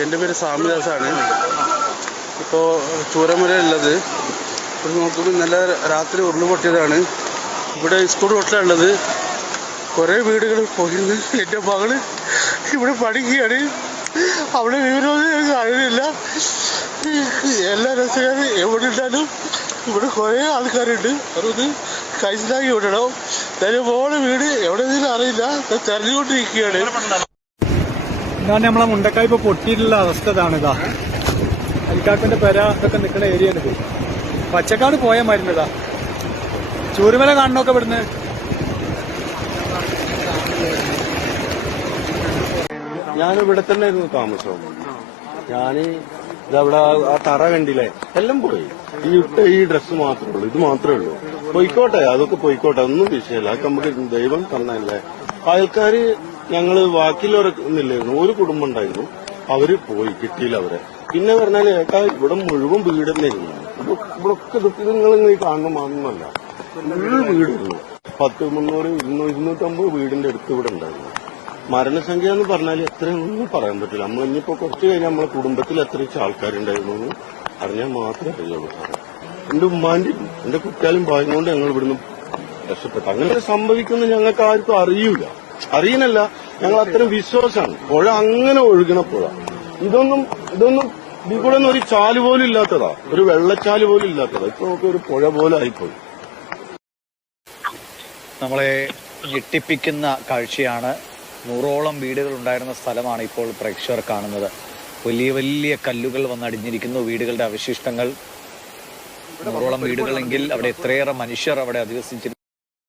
എൻ്റെ പേര് സ്വാമിദാസാണ്. ഇപ്പോൾ ചൂരമലയുള്ളത്. ഇവിടെ നോക്കുമ്പോൾ നല്ല രാത്രി ഉരുളുപൊട്ടിയതാണ്. ഇവിടെ സ്കൂൾ ഹോട്ടലുള്ളത്. കുറേ വീടുകൾ പോയിരുന്നു. എൻ്റെ മകള് ഇവിടെ പഠിക്കുകയാണ്. അവിടെ വിവരമൊന്നും അറിയില്ല. എല്ലാ രസക്കാരും എവിടെ ഉണ്ടാലും ഇവിടെ കുറേ ആൾക്കാരുണ്ട്. അതൊന്ന് കഴിച്ചിലാക്കി വിടണം. കാര്യം മോളെ വീട് എവിടെയെങ്കിലും അറിയില്ല. തെരഞ്ഞുകൊണ്ടിരിക്കുകയാണ്. ഇതാണ് നമ്മളെ മുണ്ടക്കായ് ഇപ്പൊ പൊട്ടിയിട്ടുള്ള അവസ്ഥ. ഇതാണിതാ അലിക്കാക്കന്റെ പെര ഇതൊക്കെ നിൽക്കുന്ന ഏരിയയാണിത്. പച്ചക്കാട് പോയ മരുന്നതാ. ചൂരമല കാണണമൊക്കെ ഇവിടുന്ന്. ഞാനിവിടെ തന്നെ ആയിരുന്നു താമസം. ഞാന് ഇതവിടെ ആ തറ കണ്ടില്ലേ, എല്ലാം പോയി. ഈ ഡ്രസ്സ് മാത്രമേ ഉള്ളൂ, ഇത് മാത്രമേ ഉള്ളൂ. പോയിക്കോട്ടെ, അതൊക്കെ പോയിക്കോട്ടെ, ഒന്നും വിഷയമല്ല. അതൊക്കെ നമുക്ക് ദൈവം തന്നല്ലേ. അയൽക്കാര് ഞങ്ങള് ബാക്കിയുള്ളവരൊന്നില്ലായിരുന്നു. ഒരു കുടുംബം ഉണ്ടായിരുന്നു, അവര് പോയി, കിട്ടിയില്ല അവരെ. പിന്നെ പറഞ്ഞാല് ഏട്ടാ ഇവിടെ മുഴുവൻ വീട് തന്നെയായിരുന്നു. ഇവിടെ ഒക്കെ ഇത് നിങ്ങൾ കാണുന്ന മാത്രമല്ല, മുഴുവൻ വീടായിരുന്നു. 10, 300, 250 വീടിന്റെ അടുത്ത് ഇവിടെ ഉണ്ടായിരുന്നു. മരണസംഖ്യ എന്ന് പറഞ്ഞാൽ എത്രയൊന്നും പറയാൻ പറ്റില്ല. നമ്മൾ ഇനിയിപ്പോ കുറച്ച് കഴിഞ്ഞാൽ നമ്മളെ കുടുംബത്തിൽ എത്രയും ആൾക്കാരുണ്ടായിരുന്നു എന്ന് അറിഞ്ഞാൽ മാത്രമേ അറിയുള്ളൂ സാറേ. എന്റെ ഉമ്മാന്റെയും എന്റെ കുട്ടിയാലും ഭാഗ്യം കൊണ്ട് ഞങ്ങൾ ഇവിടുന്ന് രക്ഷപ്പെട്ടു. അങ്ങനെ സംഭവിക്കുന്ന ഞങ്ങൾക്ക് ആർക്കും അറിയുന്നില്ല. ഞങ്ങൾ അത്രയും വിശ്വാസമാണ്. പുഴ അങ്ങനെ ഒഴുകണ പുഴ. ഇതൊന്നും ഇതിൽ കൂടെ ഒന്നും ഒരു ചാല് പോലും ഇല്ലാത്തതാ, ഒരു വെള്ളച്ചാല് പോലും ഇല്ലാത്തതാ. ഇപ്പൊ നമുക്ക് ഒരു പുഴ പോലെ ആയിപ്പോയി. നമ്മളെ ഞെട്ടിപ്പിക്കുന്ന കാഴ്ചയാണ്. 100ഓളം വീടുകൾ ഉണ്ടായിരുന്ന സ്ഥലമാണ് ഇപ്പോൾ പ്രേക്ഷകർ കാണുന്നത്. വലിയ വലിയ കല്ലുകൾ വന്നടിഞ്ഞിരിക്കുന്നു. വീടുകളുടെ അവശിഷ്ടങ്ങൾ. 100ഓളം വീടുകളെങ്കിൽ അവിടെ എത്രയേറെ മനുഷ്യർ അവിടെ അധിവസിച്ചിരുന്നു.